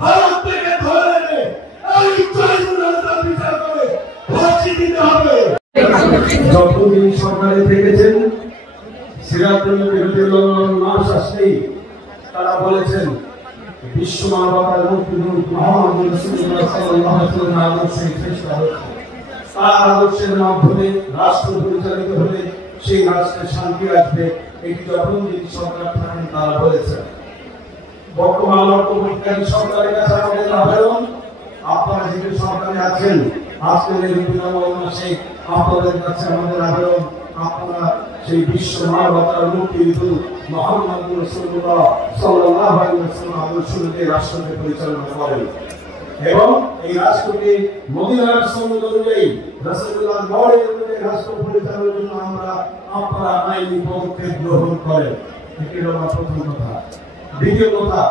ভারত থেকে ধরে এনে এই ট্রাইব্যুনাল বিচার করে ফাঁসি দিতে হবে। যতদিন সরকারে থেকেছেন সিরাজুলের বিরুদ্ধে মাস আসলেই তারা বলেছেন বিশ্ব মানবতার মুক্তি মোহাম্মদ রাসূলুল্লাহ সাল্লাল্লাহু আলাইহি ওয়াসাল্লাম আদর্শের চেষ্টা হচ্ছে। তার আদর্শের মাধ্যমে রাষ্ট্র পরিচালিত হলে সেই রাষ্ট্রে শান্তি আসবে। এটি যখন যিনি সরকার থাকেন তারা বলেছেন। বর্তমান অন্তর্বর্তীকালীন সরকারের কাছে আমাদের আবেদন, আপনারা যেহেতু সরকারে আছেন আজকের এই বিনামূল্য মাসে আপনাদের কাছে আমাদের আবেদন, আপনারা সেই বিশ্ব মানবতার মুক্তিদূত মুহাম্মদ রাসূলুল্লাহ সাল্লাল্লাহু আলাইহি ওয়াসাল্লাম আদর্শ অনুযায়ী রাষ্ট্রকে পরিচালনা করেন এবং এই রাষ্ট্রকে মদিনার সুন্নাত অনুযায়ী রাসূলুল্লাহর মডেল অনুযায়ী রাষ্ট্র পরিচালনার জন্য আপনারা আইনি পদক্ষেপ গ্রহণ করেন। এটি হলো প্রথম কথা। দ্বিতীয় কথা,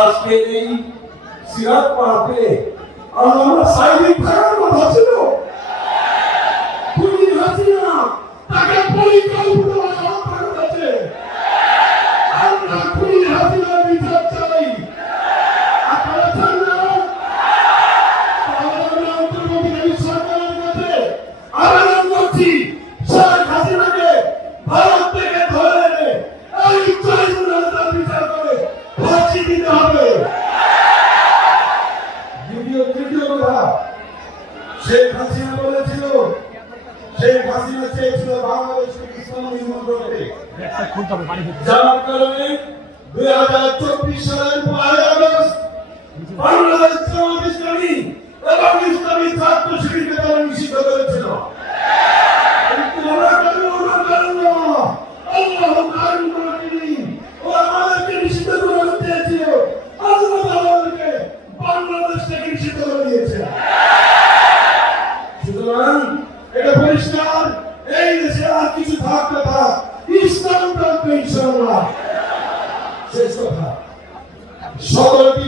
আজকে এই সিরাত পাড়াতে আমরা সাইনিক থাকার কথা ছিল, খুনি হাসিনা তাকে পরিকল্পিতভাবে হত্যা করেছে। আমরা খুনি হাসিনার বিচার চাই। আপনারা চান না? আমরা অন্তর্বর্তীকালীন সরকারের কাছে আবেদন করছি, শেখ হাসিনাকে ভারত থেকে ধরে এনে এই ট্রাইব্যুনাল বিচার করে ফাঁসি দিতে হবে। দ্বিতীয় কথা, শেখ হাসিনা বলেছিল, শেখ হাসিনা চেয়েছিল বাংলাদেশকে ইসলাম নির্মূল করতে, যার কারণে 2024 সালের 5 আগস্ট বাংলাদেশ জামাত ইসলামী এবং ইসলামী ছাত্র শিবিরকে তারা নিষিদ্ধ করেছিল। আমাদেরকে নিষিদ্ধ করে দিয়েছিল, আমাদেরকে বাংলাদেশ থেকে নিষিদ্ধ করে দিয়েছে। সুতরাং এটা পরিষ্কার, এই দেশে আর কিছু থাকবে না, ইসলাম থাকবে ইনশাআল্লাহ। শেষ কথা, 17টি